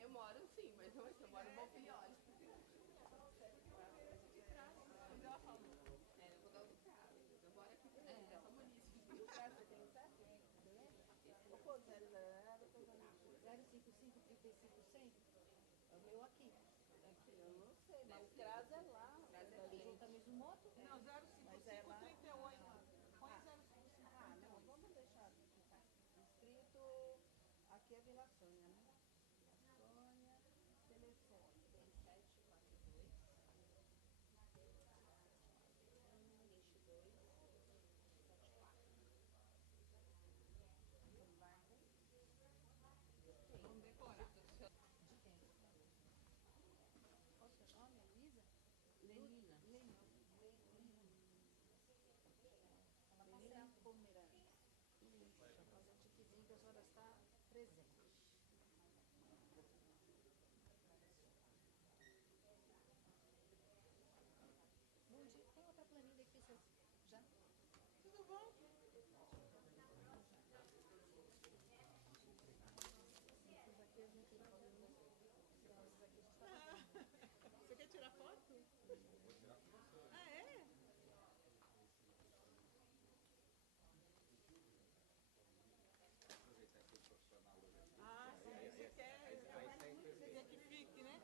Eu moro sim, mas eu moro em Bonfilholi. Eu moro aqui também, é só munícipe. E o caso você tem certo? Eu pôr 055355100? É o meu aqui. Eu não sei, mas o CRAS é lá. Junta Mizumoto? Não, 05538. Põe 055. Ah, não, vamos deixar escrito. Aqui é Vila Sônia, né? Vila Sônia, telefone 2742 22 Vamos decorar. De quem? Qual o seu nome? É Luísa? Lenina. Lenina Pomerantes. Isso. Fazer um tiquezinho que a senhora está presente. Bom dia. Tem outra planilha aqui, vocês já? Tudo bom? Esses aqui a gente vai ver. Você quer tirar foto? Ah, é? Ah, sim, você quer que fique, né?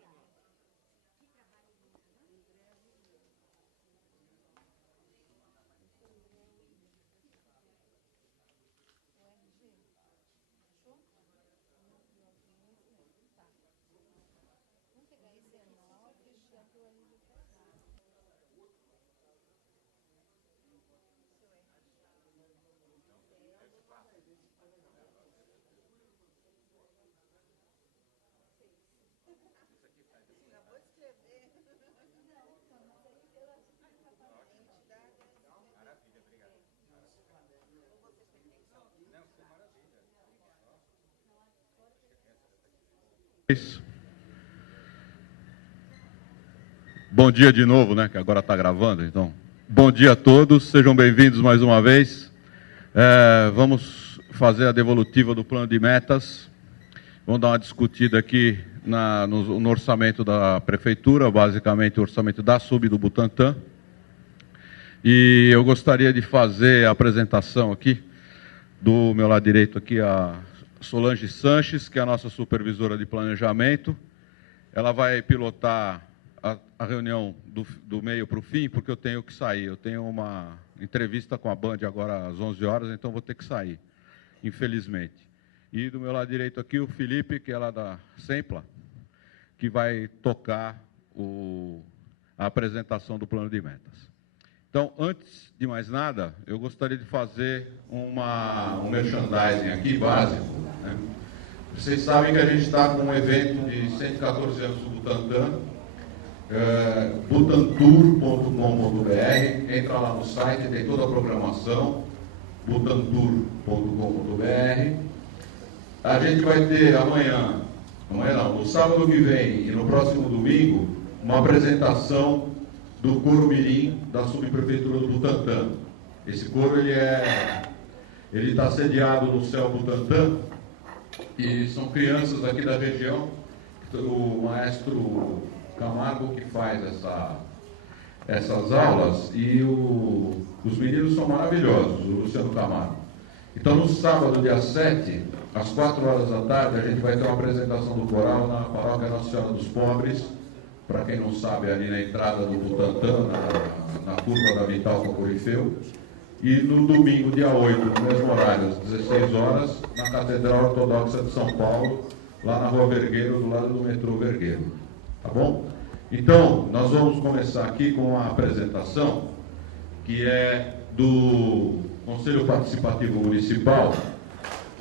O RG? Achou? Tá. Vamos pegar esse é 9, já que o RG tá errado. Seu RG. Já vou escrever. Não, mas aí pela identidade. Maravilha, obrigado. Ou você pretensão? Não, ficou maravilha. Bom dia de novo, né? Que agora está gravando, então. Bom dia a todos, sejam bem-vindos mais uma vez. Vamos fazer a devolutiva do plano de metas. Vamos dar uma discutida aqui no orçamento da prefeitura, basicamente o orçamento da SUB do Butantã. E eu gostaria de fazer a apresentação aqui do meu lado direito aqui, a Solange Sanches, que é a nossa supervisora de planejamento. Ela vai pilotar a reunião do meio para o fim, porque eu tenho que sair. Eu tenho uma entrevista com a Band agora às 11 horas, então vou ter que sair, infelizmente. E do meu lado direito aqui, o Felipe, que é lá da Sempla, que vai tocar a apresentação do plano de metas. Então, antes de mais nada, eu gostaria de fazer um merchandising aqui, básico, né? Vocês sabem que a gente está com um evento de 114 anos do Butantã, butantour.com.br, entra lá no site, tem toda a programação, butantour.com.br. A gente vai ter amanhã não, no sábado que vem e no próximo domingo, uma apresentação do coro mirim da subprefeitura do Butantã. Esse coro ele está sediado no Céu Butantã e são crianças aqui da região. O maestro Camargo que faz essas aulas e os meninos são maravilhosos, o Luciano Camargo. Então, no sábado, dia 7, às 4 horas da tarde, a gente vai ter uma apresentação do coral na Paróquia Nossa Senhora dos Pobres, para quem não sabe, ali na entrada do Butantã, na curva da Vital com o Corifeu. E no domingo, dia 8, no mesmo horário, às 16 horas, na Catedral Ortodoxa de São Paulo, lá na Rua Vergueiro, do lado do metrô Vergueiro. Tá bom? Então, nós vamos começar aqui com uma apresentação que é do Conselho Participativo Municipal,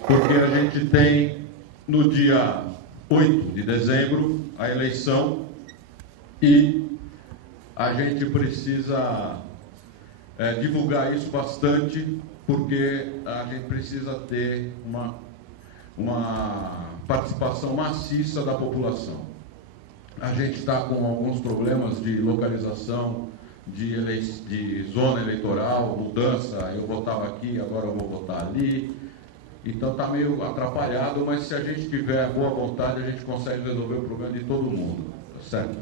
porque a gente tem no dia 8 de dezembro a eleição e a gente precisa divulgar isso bastante, porque a gente precisa ter uma participação maciça da população. A gente está com alguns problemas de localização, de zona eleitoral, mudança, eu votava aqui, agora eu vou votar ali. Então está meio atrapalhado, mas se a gente tiver boa vontade, a gente consegue resolver o problema de todo mundo, tá certo?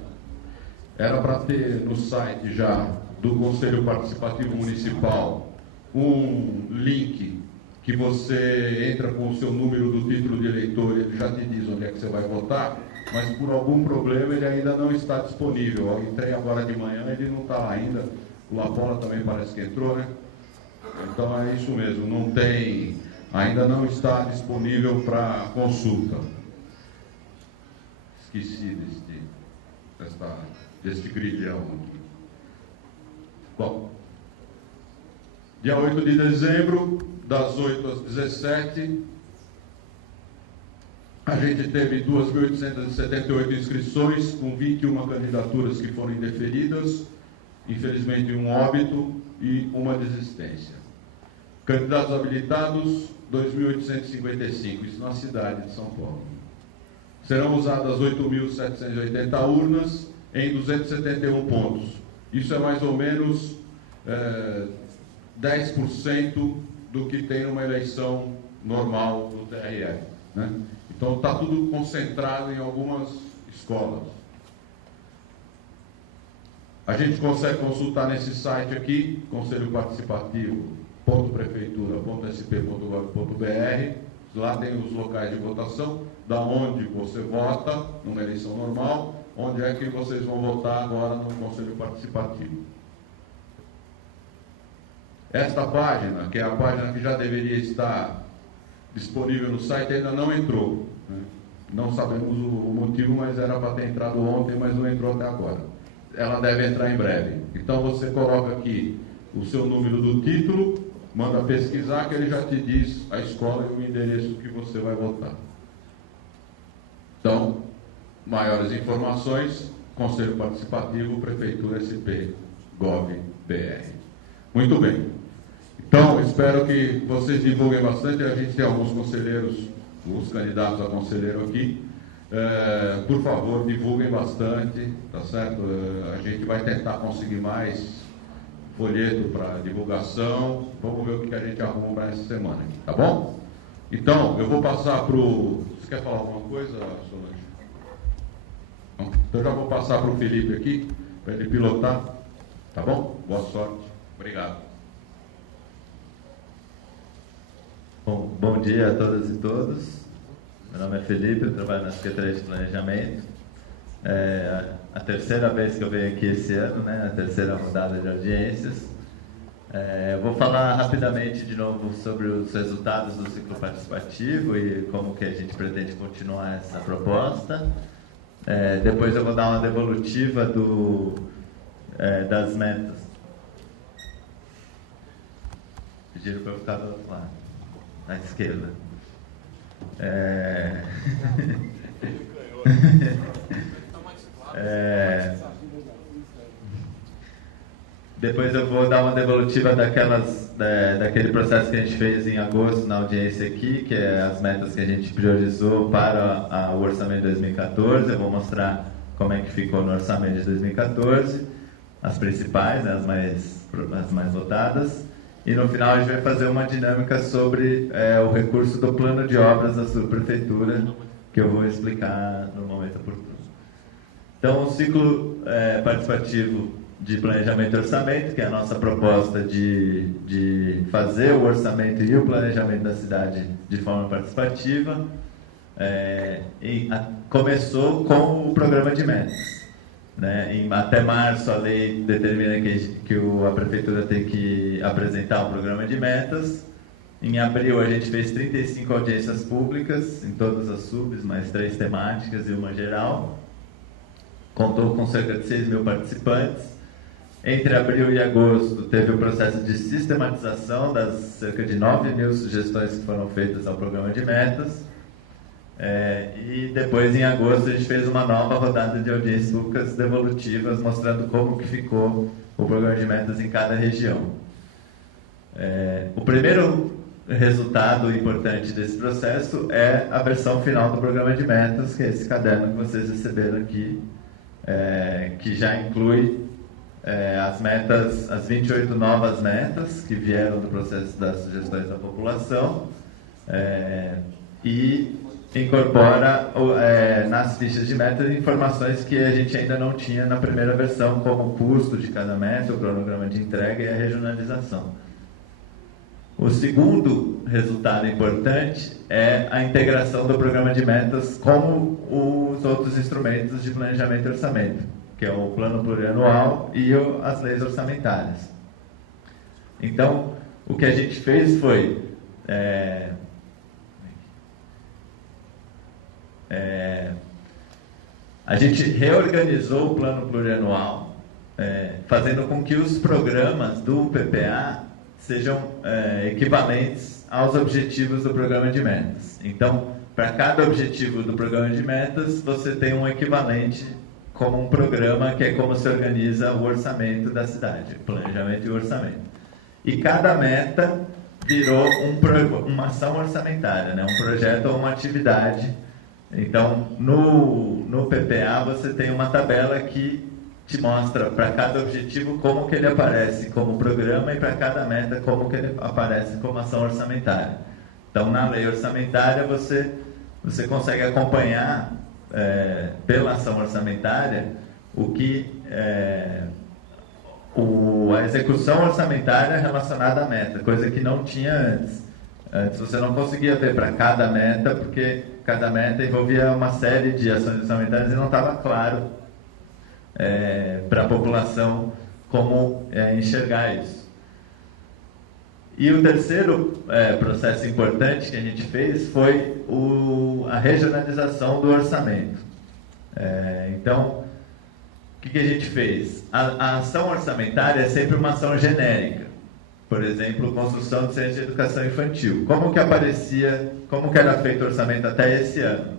Era para ter no site já do Conselho Participativo Municipal um link que você entra com o seu número do título de eleitor, ele já te diz onde é que você vai votar, mas por algum problema ele ainda não está disponível. Eu entrei agora de manhã, ele não está lá ainda. O Lapola também parece que entrou, né? Então é isso mesmo, não tem, ainda não está disponível para consulta. Esqueci deste grilhão aqui. Bom, dia 8 de dezembro, das 8 às 17, a gente teve 2.878 inscrições, com 21 candidaturas que foram indeferidas, infelizmente um óbito e uma desistência. Candidatos habilitados, 2.855, isso na cidade de São Paulo. Serão usadas 8.780 urnas em 271 pontos. Isso é mais ou menos 10% do que tem uma eleição normal do TRE, né? Então está tudo concentrado em algumas escolas. A gente consegue consultar nesse site aqui, conselhoparticipativo.prefeitura.sp.gov.br. Lá tem os locais de votação, da onde você vota numa eleição normal, onde é que vocês vão votar agora no Conselho Participativo. Esta página, que é a página que já deveria estar disponível no site, ainda não entrou, né? Não sabemos o motivo, mas era para ter entrado ontem, mas não entrou até agora. Ela deve entrar em breve. Então você coloca aqui o seu número do título, manda pesquisar, que ele já te diz a escola e o endereço que você vai votar. Então, maiores informações, Conselho Participativo, Prefeitura SP, Gov.br. Muito bem. Então, espero que vocês divulguem bastante. A gente tem alguns conselheiros, os candidatos a conselheiro aqui. Por favor, divulguem bastante, tá certo? A gente vai tentar conseguir mais folheto para divulgação. Vamos ver o que a gente arruma para essa semana aqui, tá bom? Então, eu vou passar para o... Você quer falar alguma coisa, Solange? Não? Então, eu já vou passar para o Felipe aqui, para ele pilotar, tá bom? Boa sorte. Obrigado. Bom dia a todas e todos. Meu nome é Felipe, eu trabalho na Secretaria de Planejamento. É a terceira vez que eu venho aqui esse ano, né? A terceira rodada de audiências. Eu vou falar rapidamente de novo sobre os resultados do ciclo participativo e como que a gente pretende continuar essa proposta. Depois eu vou dar uma devolutiva das metas. Pediram para eu ficar do outro lado, à esquerda. Depois eu vou dar uma devolutiva daquele processo que a gente fez em agosto na audiência aqui, que é as metas que a gente priorizou para o orçamento de 2014. Eu vou mostrar como é que ficou no orçamento de 2014, as principais, né, as mais votadas. E no final a gente vai fazer uma dinâmica sobre o recurso do plano de obras da subprefeitura, que eu vou explicar no momento oportuno. Então, o ciclo participativo de planejamento e orçamento, que é a nossa proposta de fazer o orçamento e o planejamento da cidade de forma participativa. Começou com o programa de metas. Né? Até março, a lei determina que a prefeitura tem que apresentar um programa de metas. Em abril, a gente fez 35 audiências públicas, em todas as subs, mais 3 temáticas e uma geral. Contou com cerca de 6 mil participantes. Entre abril e agosto, teve o processo de sistematização das cerca de 9 mil sugestões que foram feitas ao programa de metas. E depois, em agosto, a gente fez uma nova rodada de audiências públicas devolutivas, mostrando como que ficou o programa de metas em cada região. O primeiro resultado importante desse processo é a versão final do programa de metas, que é esse caderno que vocês receberam aqui, que já inclui as metas, as 28 novas metas que vieram do processo das sugestões da população, e incorpora nas fichas de metas informações que a gente ainda não tinha na primeira versão, como o custo de cada meta, o cronograma de entrega e a regionalização. O segundo resultado importante é a integração do programa de metas com os outros instrumentos de planejamento e orçamento, que é o plano plurianual e as leis orçamentárias. Então, o que a gente fez foi a gente reorganizou o plano plurianual, fazendo com que os programas do PPA sejam equivalentes aos objetivos do programa de metas. Então, para cada objetivo do programa de metas, você tem um equivalente como um programa, que é como se organiza o orçamento da cidade, o planejamento e o orçamento. E cada meta virou uma ação orçamentária, né? Um projeto ou uma atividade. Então, no PPA, você tem uma tabela que te mostra para cada objetivo como que ele aparece como programa e para cada meta como que ele aparece como ação orçamentária. Então, na lei orçamentária, você consegue acompanhar pela ação orçamentária o que a execução orçamentária relacionada à meta, coisa que não tinha antes. Antes você não conseguia ver para cada meta, porque cada meta envolvia uma série de ações orçamentárias e não estava claro para a população como enxergar isso. E o terceiro processo importante que a gente fez foi a regionalização do orçamento. Então, o que a gente fez? A ação orçamentária é sempre uma ação genérica. Por exemplo, construção de centro de educação infantil. Como que era feito o orçamento até esse ano?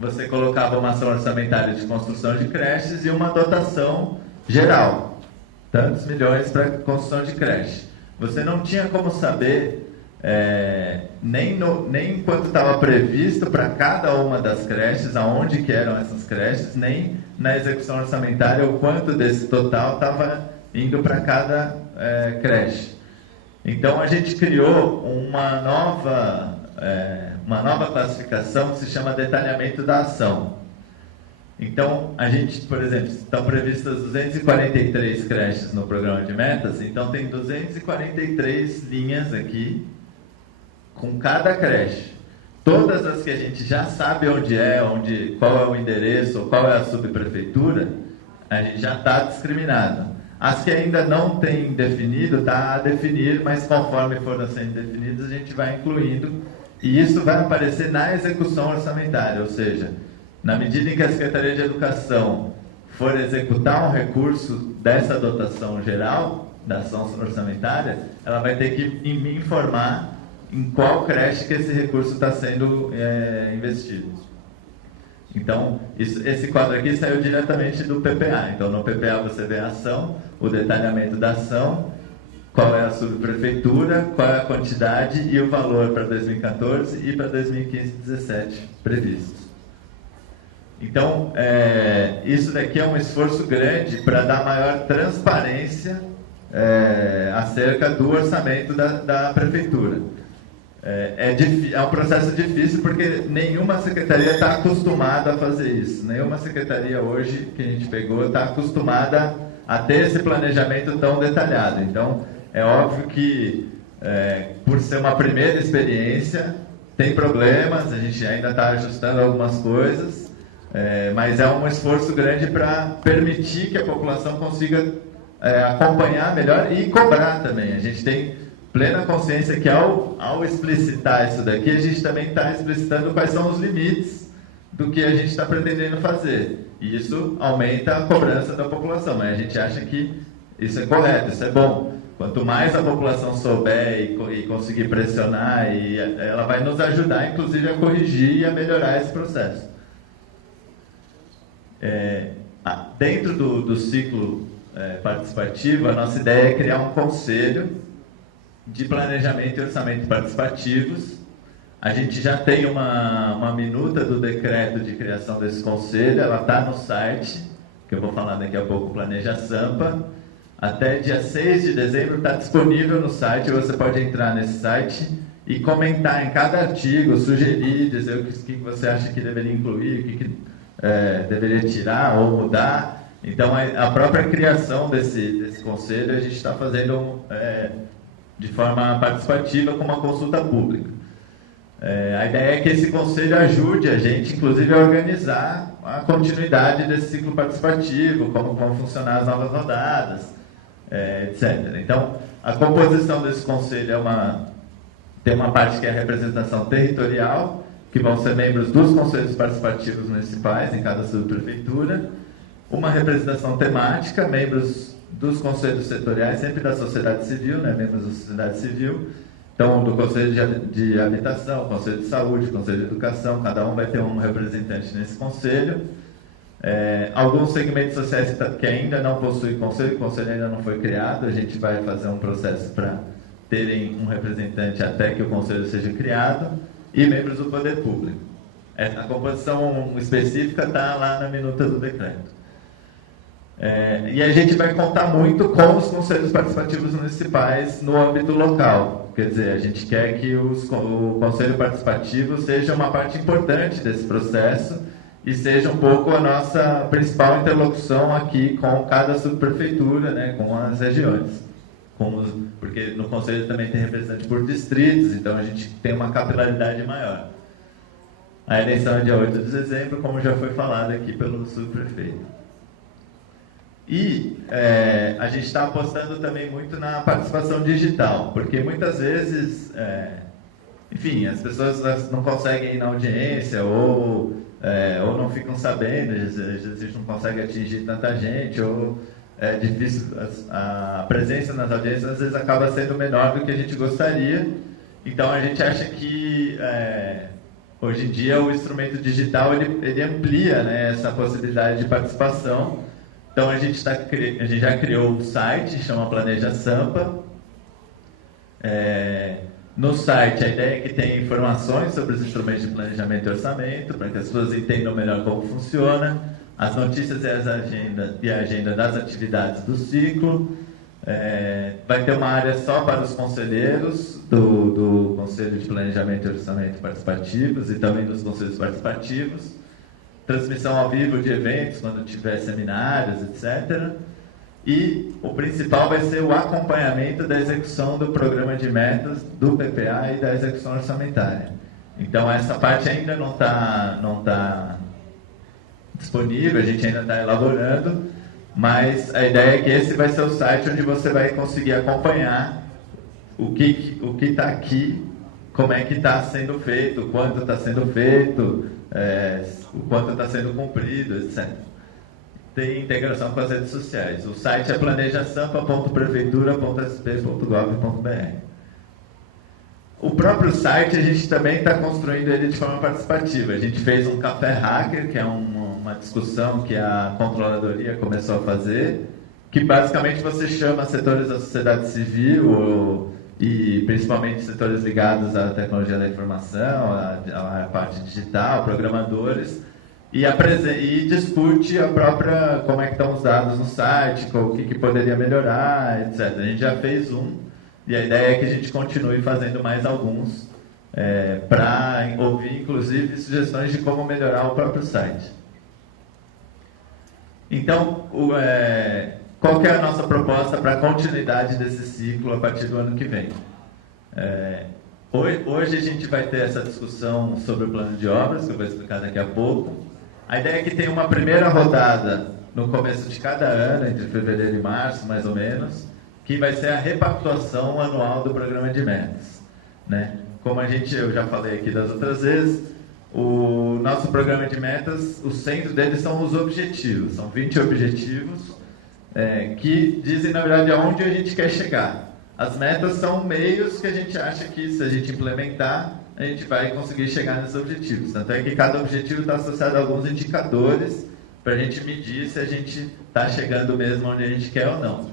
Você colocava uma ação orçamentária de construção de creches e uma dotação geral. Tantos milhões para construção de creche. Você não tinha como saber, nem quanto estava previsto para cada uma das creches, aonde que eram essas creches, nem na execução orçamentária o quanto desse total estava indo para cada creche. Então, a gente criou uma nova classificação que se chama detalhamento da ação. Então, a gente, por exemplo, estão previstas 243 creches no programa de metas, então tem 243 linhas aqui, com cada creche. Todas as que a gente já sabe onde qual é o endereço, qual é a subprefeitura, a gente já está discriminado. As que ainda não tem definido, está a definir, mas conforme forem sendo definidas, a gente vai incluindo. E isso vai aparecer na execução orçamentária, ou seja, na medida em que a Secretaria de Educação for executar um recurso dessa dotação geral, da ação orçamentária, ela vai ter que me informar em qual creche que esse recurso está sendo investido. Então, esse quadro aqui saiu diretamente do PPA. Então, no PPA você vê a ação, o detalhamento da ação, qual é a subprefeitura, qual é a quantidade e o valor para 2014 e para 2015 e 2017 previstos. Então, isso daqui é um esforço grande para dar maior transparência acerca do orçamento da prefeitura. É um processo difícil porque nenhuma secretaria está acostumada a fazer isso. Nenhuma secretaria hoje que a gente pegou está acostumada a ter esse planejamento tão detalhado. Então, é óbvio que, por ser uma primeira experiência, tem problemas, a gente ainda está ajustando algumas coisas, mas é um esforço grande para permitir que a população consiga acompanhar melhor e cobrar também. A gente tem plena consciência que ao explicitar isso daqui, a gente também está explicitando quais são os limites do que a gente está pretendendo fazer. E isso aumenta a cobrança da população, mas a gente acha que isso é correto, isso é bom. Quanto mais a população souber e conseguir pressionar, ela vai nos ajudar, inclusive, a corrigir e a melhorar esse processo. Dentro do ciclo participativo, a nossa ideia é criar um conselho de planejamento e orçamento participativos. A gente já tem uma minuta do decreto de criação desse conselho, ela está no site, que eu vou falar daqui a pouco, Planeja Sampa. Até dia 6 de dezembro está disponível no site, você pode entrar nesse site e comentar em cada artigo, sugerir, dizer o que você acha que deveria incluir, o que deveria tirar ou mudar. Então, a própria criação desse conselho a gente está fazendo de forma participativa com uma consulta pública. A ideia é que esse conselho ajude a gente, inclusive, a organizar a continuidade desse ciclo participativo, como vão funcionar as novas rodadas, etc. Então, a composição desse conselho tem uma parte que é a representação territorial, que vão ser membros dos conselhos participativos municipais em cada subprefeitura, uma representação temática, membros dos conselhos setoriais, sempre da sociedade civil, membros da sociedade civil, então do Conselho de Habitação, Conselho de Saúde, Conselho de Educação, cada um vai ter um representante nesse conselho. Alguns segmentos sociais que ainda não possuem conselho, o conselho ainda não foi criado, a gente vai fazer um processo para terem um representante até que o conselho seja criado, e membros do poder público. A composição específica está lá na minuta do decreto. E a gente vai contar muito com os conselhos participativos municipais no âmbito local. Quer dizer, a gente quer que o conselho participativo seja uma parte importante desse processo e seja um pouco a nossa principal interlocução aqui com cada subprefeitura, com as regiões. Porque no conselho também tem representante por distritos, então a gente tem uma capilaridade maior. A eleição é dia 8 de dezembro, como já foi falado aqui pelo subprefeito. E a gente está apostando também muito na participação digital, porque muitas vezes, enfim, as pessoas não conseguem ir na audiência ou não ficam sabendo, às vezes não consegue atingir tanta gente, ou é difícil, a presença nas audiências às vezes acaba sendo menor do que a gente gostaria. Então a gente acha que hoje em dia o instrumento digital ele amplia essa possibilidade de participação. Então a gente já criou um site, chama Planeja Sampa. No site a ideia é que tenha informações sobre os instrumentos de planejamento e orçamento, para que as pessoas entendam melhor como funciona, as notícias e a agenda das atividades do ciclo. Vai ter uma área só para os conselheiros do Conselho de Planejamento e Orçamento Participativos e também dos conselhos participativos. Transmissão ao vivo de eventos, quando tiver seminários, etc. E o principal vai ser o acompanhamento da execução do programa de metas do PPA e da execução orçamentária. Então, essa parte ainda não tá disponível, a gente ainda está elaborando, mas a ideia é que esse vai ser o site onde você vai conseguir acompanhar o que está aqui, como é que está sendo feito, o quanto está sendo feito, o quanto está sendo cumprido, etc. Tem integração com as redes sociais. O site é planejasampa.prefeitura.sp.gov.br. O próprio site, a gente também está construindo ele de forma participativa. A gente fez um café hacker, que é uma discussão que a controladoria começou a fazer, que basicamente você chama setores da sociedade civil e principalmente setores ligados à tecnologia da informação, à parte digital, programadores, e discute como é que estão os dados no site, o que poderia melhorar, etc. A gente já fez e a ideia é que a gente continue fazendo mais alguns, para ouvir, inclusive, sugestões de como melhorar o próprio site. Então, qual que é a nossa proposta para a continuidade desse ciclo a partir do ano que vem. Hoje a gente vai ter essa discussão sobre o plano de obras, que eu vou explicar daqui a pouco. A ideia é que tem uma primeira rodada no começo de cada ano, entre fevereiro e março, mais ou menos, que vai ser a repactuação anual do programa de metas, né? Como eu já falei aqui das outras vezes, o nosso programa de metas, o centro deles são os objetivos. São 20 objetivos que dizem, na verdade, aonde a gente quer chegar. As metas são meios que a gente acha que, se a gente implementar, a gente vai conseguir chegar nesses objetivos. Tanto é que cada objetivo está associado a alguns indicadores para a gente medir se a gente está chegando mesmo onde a gente quer ou não.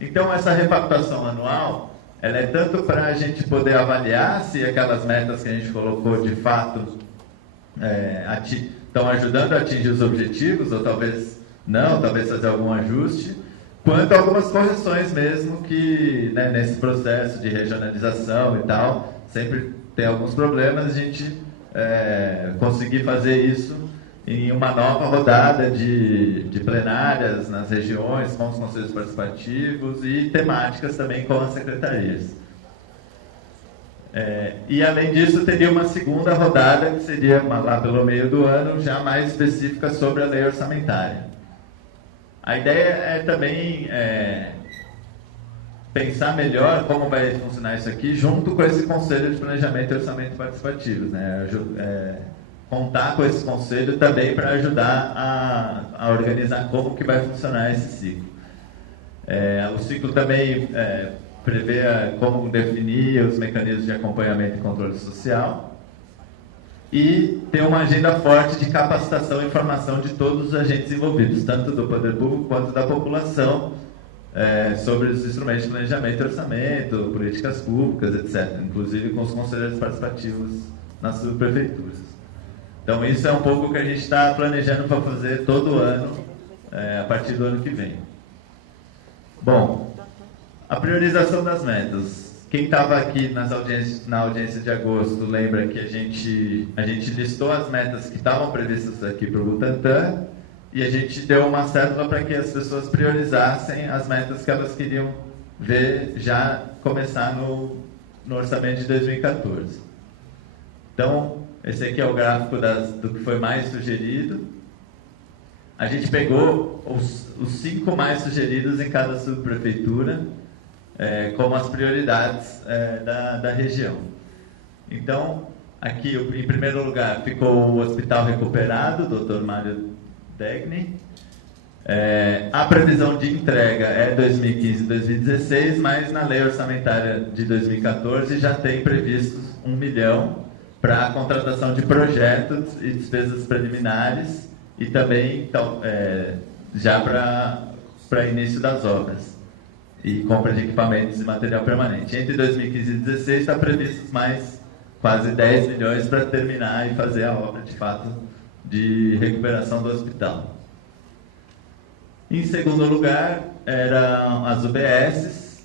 Então, essa repactuação anual, ela é tanto para a gente poder avaliar se aquelas metas que a gente colocou, de fato, estão ajudando a atingir os objetivos, ou talvez não, talvez fazer algum ajuste, quanto algumas correções mesmo que, né, nesse processo de regionalização e tal, sempre tem alguns problemas, a gente conseguir fazer isso em uma nova rodada de plenárias nas regiões, com os conselhos participativos e temáticas também com as secretarias. E, além disso, teria uma segunda rodada, que seria lá pelo meio do ano, já mais específica sobre a lei orçamentária. A ideia é também pensar melhor como vai funcionar isso aqui, junto com esse Conselho de Planejamento e Orçamento Participativos, né? Contar com esse conselho também para ajudar a organizar como que vai funcionar esse ciclo. O ciclo também prevê como definir os mecanismos de acompanhamento e controle social e tem uma agenda forte de capacitação e informação de todos os agentes envolvidos, tanto do poder público quanto da população, sobre os instrumentos de planejamento e orçamento, políticas públicas, etc., inclusive com os conselheiros participativos nas subprefeituras. Então, isso é um pouco o que a gente está planejando para fazer todo ano, a partir do ano que vem. Bom, a priorização das metas. Quem estava aqui na audiência de agosto lembra que a gente listou as metas que estavam previstas aqui para o Butantã e a gente deu uma cédula para que as pessoas priorizassem as metas que elas queriam ver já começar no orçamento de 2014. Então, esse aqui é o gráfico do que foi mais sugerido. A gente pegou os 5 mais sugeridos em cada subprefeitura, como as prioridades da região. Então, aqui, em primeiro lugar, ficou o Hospital Recuperado, Dr. Mário Degni. A previsão de entrega é 2015 e 2016, mas na lei orçamentária de 2014 já tem previstos 1 milhão para a contratação de projetos e despesas preliminares e também então, já para início das obras e compra de equipamentos e material permanente. Entre 2015 e 2016 está previstos mais quase 10 milhões para terminar e fazer a obra de fato de recuperação do hospital. Em segundo lugar, eram as UBSs,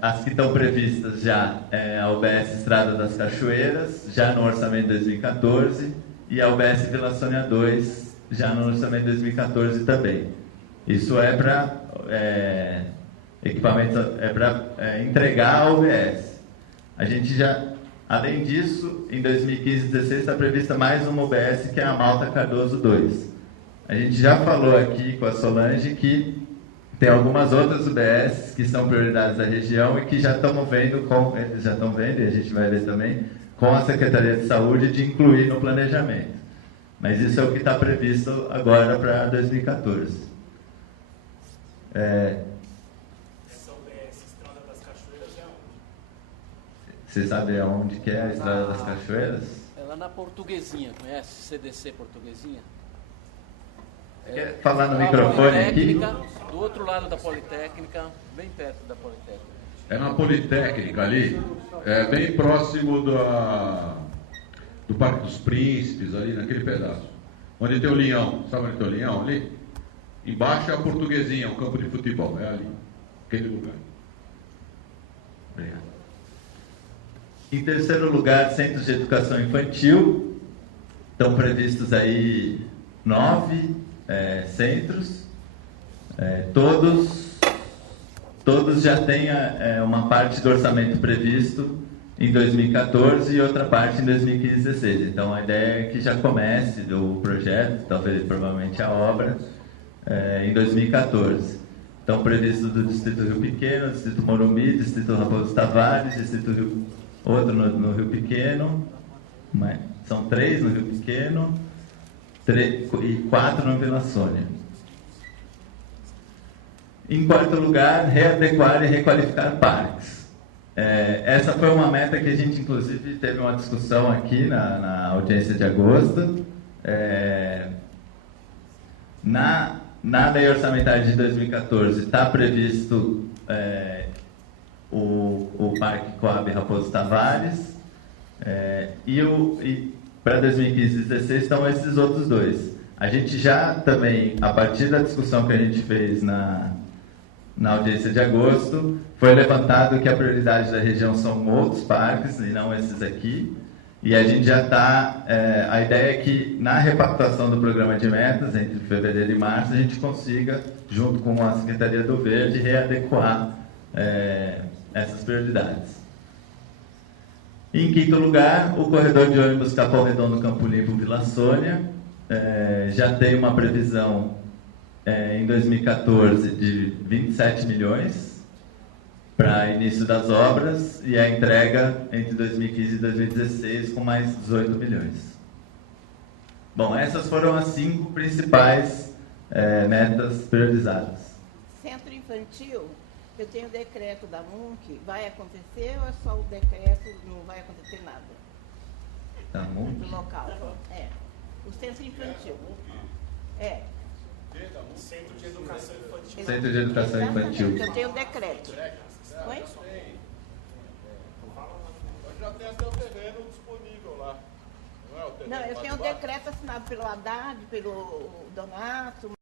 as que estão previstas já, a UBS Estrada das Cachoeiras, já no orçamento de 2014, e a UBS Vila Sônia 2, já no orçamento de 2014 também. Isso é para equipamentos, para entregar a UBS. A gente já, além disso, em 2015 e 2016 está prevista mais uma UBS, que é a Malta Cardoso 2. A gente já falou aqui com a Solange que tem algumas outras UBS que são prioridades da região e que já estamos vendo, eles já estão vendo, e a gente vai ver também, com a Secretaria de Saúde, de incluir no planejamento. Mas isso é o que está previsto agora para 2014. Essa UBS Estrada das Cachoeiras é onde? Você sabe aonde que é a Estrada das Cachoeiras? É lá na Portuguesinha, conhece? CDC Portuguesinha? Quer falar no microfone aqui? Do outro lado da Politécnica, bem perto da Politécnica. É na Politécnica ali, bem próximo do Parque dos Príncipes, ali naquele pedaço. Onde tem o Leão, sabe onde tem o Leão ali? Embaixo é a Portuguesinha, um campo de futebol, é ali, aquele lugar. Obrigado. Em terceiro lugar, centros de educação infantil. Estão previstos aí 9, centros. Todos já têm uma parte do orçamento previsto em 2014 e outra parte em 2015 e 2016. Então, a ideia é que já comece o projeto, talvez provavelmente a obra, em 2014. Então, previsto do Distrito Rio Pequeno, Distrito Morumbi, Distrito Raposo Tavares, outro no Rio Pequeno, são 3 no Rio Pequeno e 4 no Vila Sônia. Em quarto lugar, readequar e requalificar parques. Essa foi uma meta que a gente, inclusive, teve uma discussão aqui na audiência de agosto. Na lei orçamentária de 2014 está previsto o Parque Coab Raposo Tavares, e para 2015 e 2016 estão esses outros 2. A gente já também, a partir da discussão que a gente fez na audiência de agosto, foi levantado que a prioridade da região são outros parques e não esses aqui. E a gente já está... a ideia é que na repactuação do programa de metas, entre fevereiro e março, a gente consiga, junto com a Secretaria do Verde, readequar essas prioridades. Em quinto lugar, o corredor de ônibus Capão Redondo Campo Limpo Vila Sônia já tem uma previsão em 2014 de 27 milhões para início das obras e a entrega entre 2015 e 2016 com mais 18 milhões. Bom, essas foram as 5 principais metas priorizadas. Centro infantil, eu tenho o decreto da MUNC, vai acontecer ou é só o decreto, não vai acontecer nada? Da MUNC? Do local. O centro infantil. Centro de Educação Infantil. Centro de Educação Infantil. Eu tenho o decreto. Oi? Já tem até o terreno disponível lá. Não é o terreno? Não, eu tenho o decreto assinado pelo Haddad, pelo Donato.